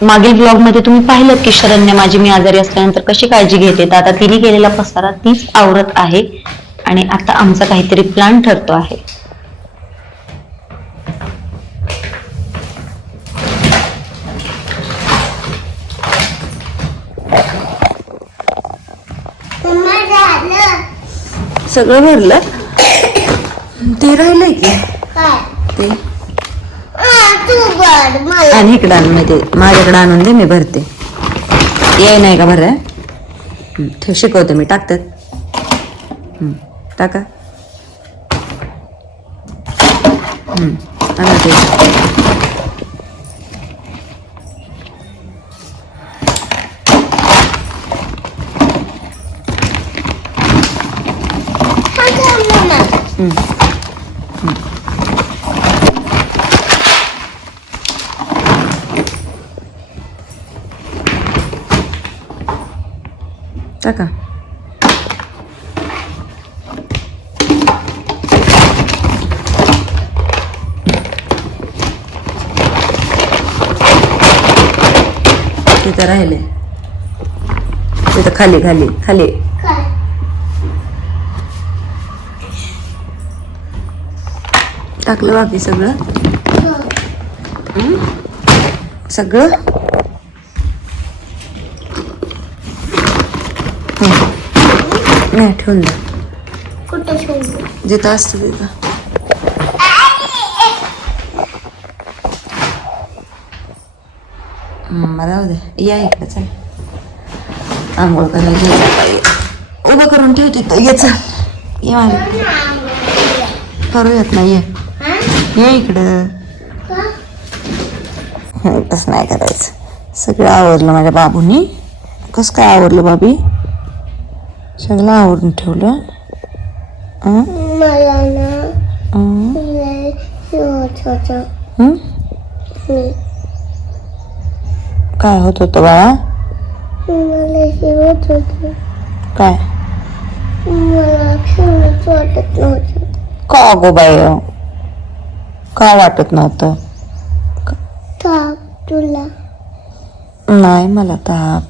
मागील ब्लॉगमध्ये तुम्ही पाहिलं की शरण्य माझी मी आजारी असल्यानंतर कशी काळजी घेते? तर आता तिने केलेला पसारा तीच आवरत आहे आणि आता आमचा काहीतरी प्लॅन ठरतो आहे. सगळं भरलं? ते राहिलंय की? काय? ते? आणि इकडं आणून माहिती म्हणजे माझ्याकडे आणून दे मी भरते. ये नाही का बरं ठेव शिकवते मी टाकतात टाका. आणा ते. हा का मम्मा हं. टाका. तिथं राहिले. तिथं खाली खाली खाली. टाकलं बाकी सगळं? हो. सगळं? नाही ठेवून द्या कुठे जिथं असतं तिथं. राहू दे. या इकडे चल. आंघोळ सकाळी. उभं करून ठेव तिथं. ये चल. ये करूयात ना ये. ये इकडं. हं, तसं नाही करायचं. सगळं आवरलं माझ्या बाबूनी. कसं काय आवरलं बाबी? सगळं आवरून ठेवलं? मला ना काय होत होतं बाळा? मला शिवत होतं. काय? मला खेळूच वाटत नव्हतं. का गो बाई? का वाटत नव्हतं? ताप तुला. नाही मला ताप.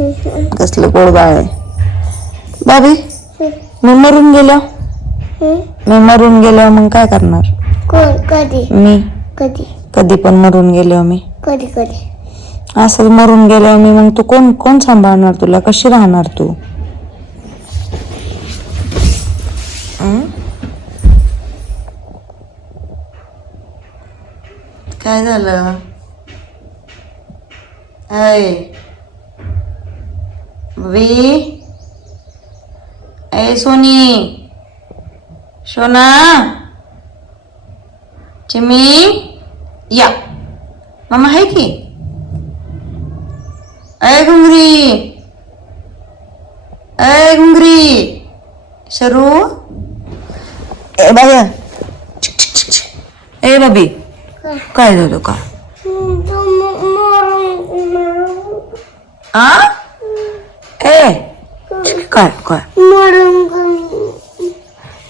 कसलं गोड बाळ आहे. बाबी मी मरून गेलो. हं? मी मरून गेलो मग काय करणार? कोण? कधी? मी. कधी? कधी पण मरून गेलो मी. कधी कधी? असं मरून गेलो मी मग तू कोण कोण सांभाळणार तुला? कशी राहणार तू? काय झालं? वी ए सोनी. सोना. चिमी. या. मामा आहे की? अय घुंगरी. अय घुंगरी. शरू. ए बाया ए बाबी काय झालं का? आ? ए काय काय मरून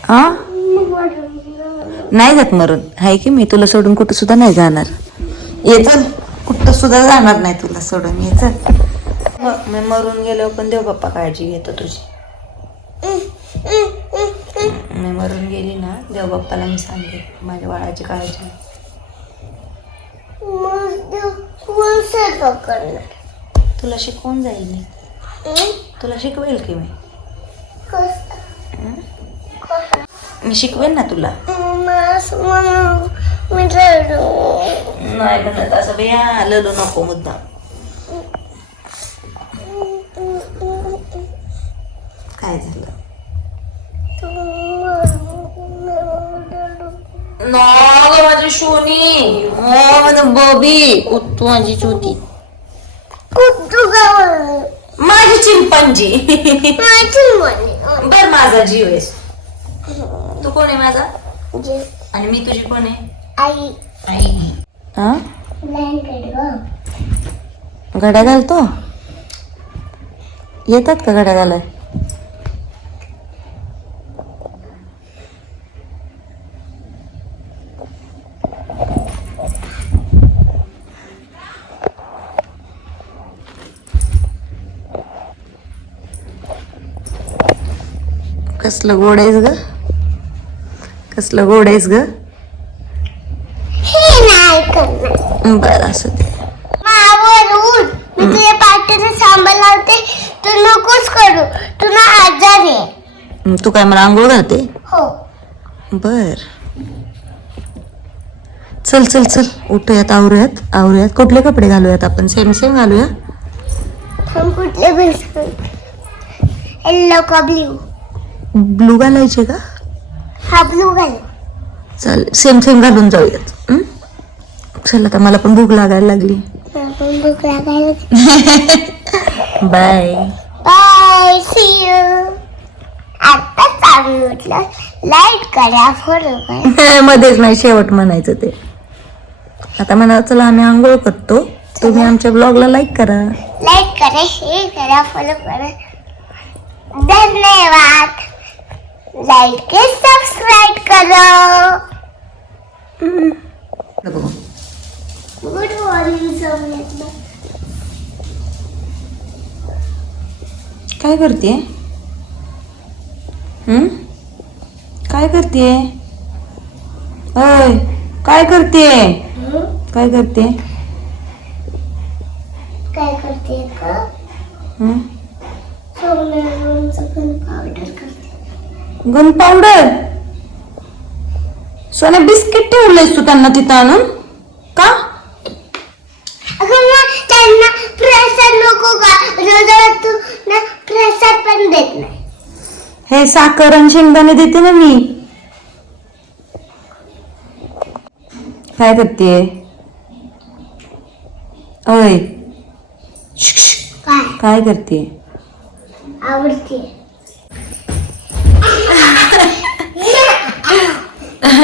आ मरून नाही जात मरून. आहे की मी तुला सोडून कुठं सुद्धा नाही जाणार. ये चल. कुठं सुद्धा जाणार नाही तुला सोडून. ये चल. मी मरून गेलो पण देव बाप्पा काळजी घेतो तुझी. मी मरून गेली ना देव बाप्पाला मी सांगेन. माझ्या बाळाची काळजी तुला शिकवून जाईल मी. हं? तुला शिकवेल की मी? मी शिकवेन ना तुला. नाही म्हणत असं बिया आलेलो नको मुद्दा काय झालं. नो माझी शोनी हो बबी कुत्तू माझी चोती कुठं गावाला? माझी चिंपंजी माझी म्हणे. बर माझा जीव आहेस तू कोण आहे माझा? जे आणि मी तुझी कोण आहे? आई. आई. हा? घड्या घालतो? येतात का घड्या घालाय कसलं गोड आहेस ग? कसलं गोड आहेस ग? हे बरं असं दे. तू काय मला आंघोळ घालते? हो. बर. चल चल चल. उठूयात आवरूयात आवरूयात. कुठले कपडे घालूयात आपण? सेम सेम घालूया? कुठले येल्लो का ब्ल्यू ब्लू घालायचे का? हा ब्लू घाल. चल सेम सेम घालून जाऊयात. हं? चल आता मला पण भूक लागायला लागली. आपण भूक लागायला बाय बाय सी यू आत्ताच आम्ही उठलं लाइट करा फॉलो करा. मध्येच नाही शेवट म्हणायचं ते. आता म्हणा चला आम्ही आंघोळ करतो. तुम्ही आमच्या ब्लॉगला लाईक करा. लाईक करा शेअर करा फॉलो करा. धन्यवाद. लाईक के सबस्क्राईब करो. गुड मॉर्निंग काय करते? हं? काय करते? अय काय करते? काय करते? काय करते का हं? सोमनाथ पण पावडर करते गन पावडर सोन्या बिस्किट ठेवलंयस तू त्यांना तिथं आणून? का? त्यांना प्रसाद नको का? प्रसाद पण देत नाही. हे साखर आणि शेंगदाणे देते ना मी. काय करते? काय करते? आवडते.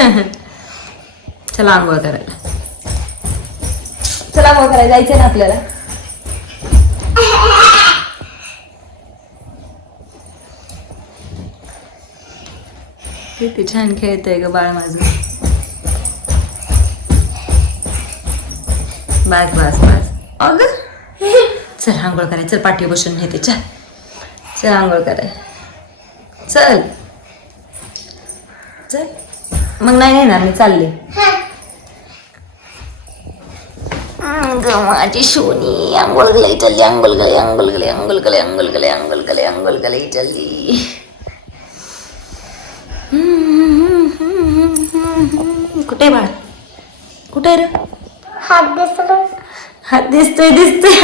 चला आंघोळ करायला. चला आंघोळ करायला जायचं ना आपल्याला. किती छान खेळतंय ग बाळ माझं. बस बस बस. अग. चल आंघोळ करायचं चल पाठी बसून नेते. चल. चल आंघोळ कराय चल. चल. मग नाही नेणार मी चालले. माझी सोनी आंघोळ गलाई चालली आंघोळ गले आंघोळ गले आंघोळ गले आंघोळ गले आंघोळ गले आंघोळ गले चालली. कुठे बाळ? कुठे रे? हात दिसलो हात दिसतोय दिसतोय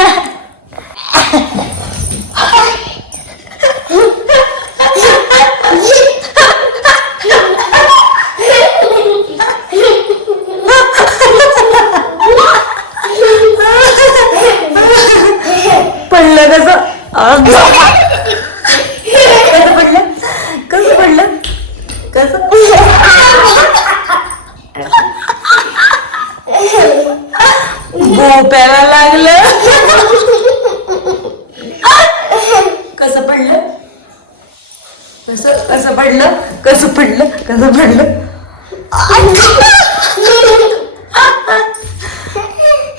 पडलं कसं अगं. कसं पडलं कसं पडलं कसं गोप्याला लागलं कसं पडलं कसं कसं पडलं कसं पडलं कसं पडलं?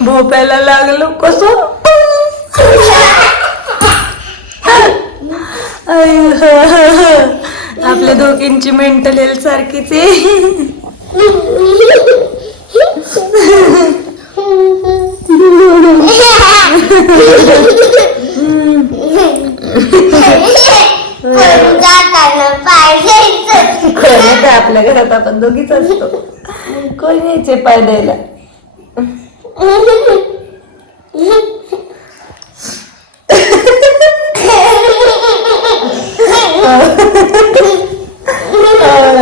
भोपायला लागलो कसं? आपल्या दोघींची मेंटल हेल्थ सारखीच आहे. तर आपल्या घरात? आपण दोघीच असतो. कोण यायचे पाय द्यायला?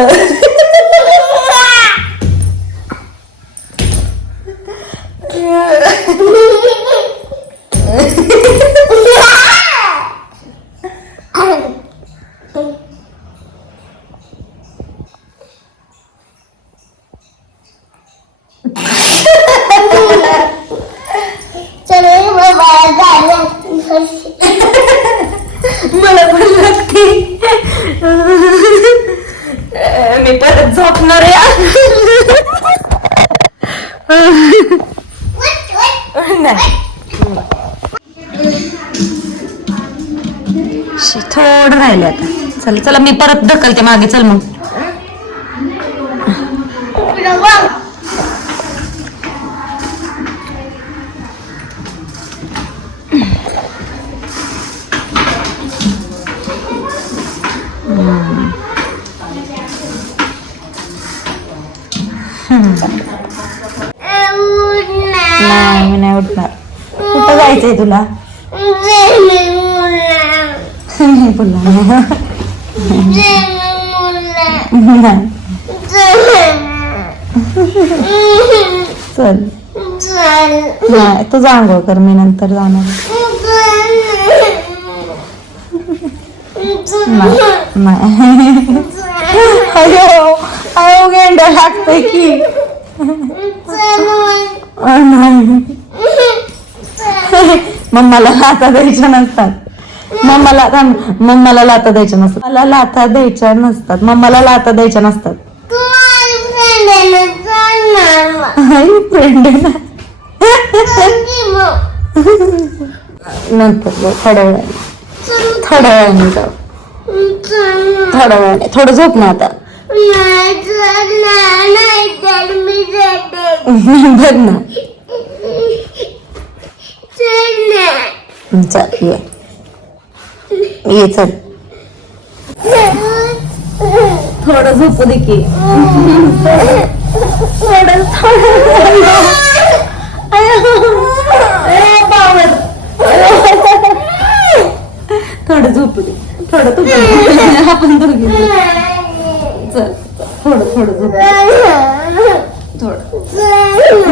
परत झोपणार थोड नाही. शी, थोडं आता. चल चला मी परत ढकलते मागे. चल मग. Hmm. कुठं जायचंय तुला. पुन्हा. नाही. चल. नाही तू जा आंघोळ कर मी नंतर जाणार नाही नाही अयो अयो गेंडा लागतोय की अ, मम्माला लाता द्यायच्या नसतात. मम्माला थांब, मम्माला लाता द्यायच्या नसतात. मला लाता द्यायच्या नसतात. मम्माला लाता द्यायच्या नसतात. फ्रेंड आहे ना. नंतर थोड्या वेळाने थोड्या वेळाने जाऊ. थोड्या वेळाने थोडं झोप ना आता. बघ ना. चल ये. ये चल. थोडं झोपू दे की. थोडं थोडं झोपू दे थोडं तू पण. आपण दोघी चल थोडं थोडं झोप थोडं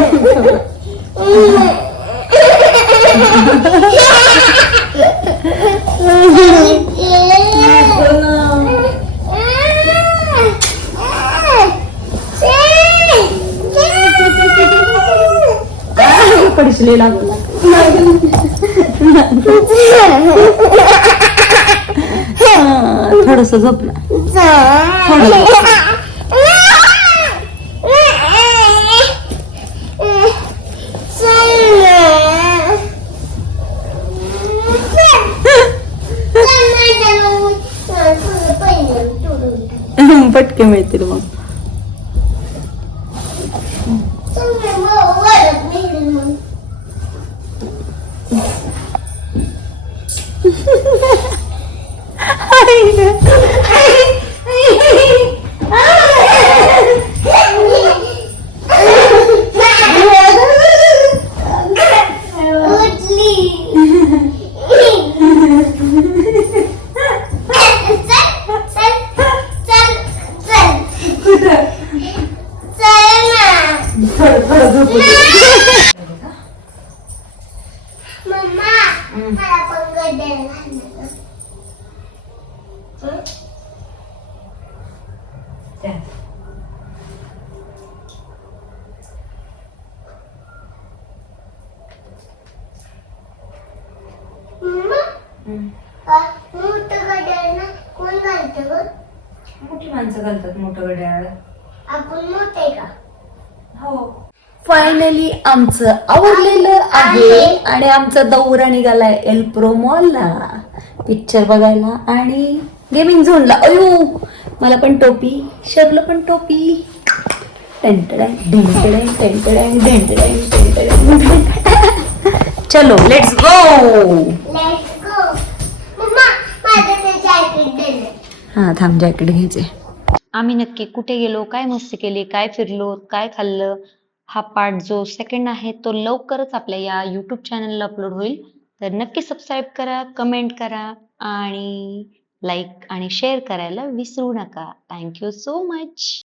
पडशील लागू थोडस झोप ना. पटके मिळतील मग मम्मा मला पण गड्याला आणलं. हं? मम्मा का मोठं गड्याला ना कोण घालतं ग मोठी माणसं घालतात मोठं घड्याळ आपण मोठे का हो फायनली आमचं आवडलेलं आहे आणि आमचा दौरा निघालाय एल प्रो मॉलला पिक्चर बघायला आणि गेमिंग झोनला अयो मला पण टोपी शरला पण टोपी. चलो लेट्स गो हा थांब जॅकेट घ्यायचे. आम्ही नक्की कुठे गेलो काय मस्ती केली काय फिरलो काय खाल्लं हा पार्ट जो सेकंड आहे तो लवकरच आपल्या या यूट्यूब चॅनलला अपलोड होईल. तर नक्की सबस्क्राईब करा कमेंट करा आणि लाईक आणि शेअर करायला विसरू नका. Thank you so much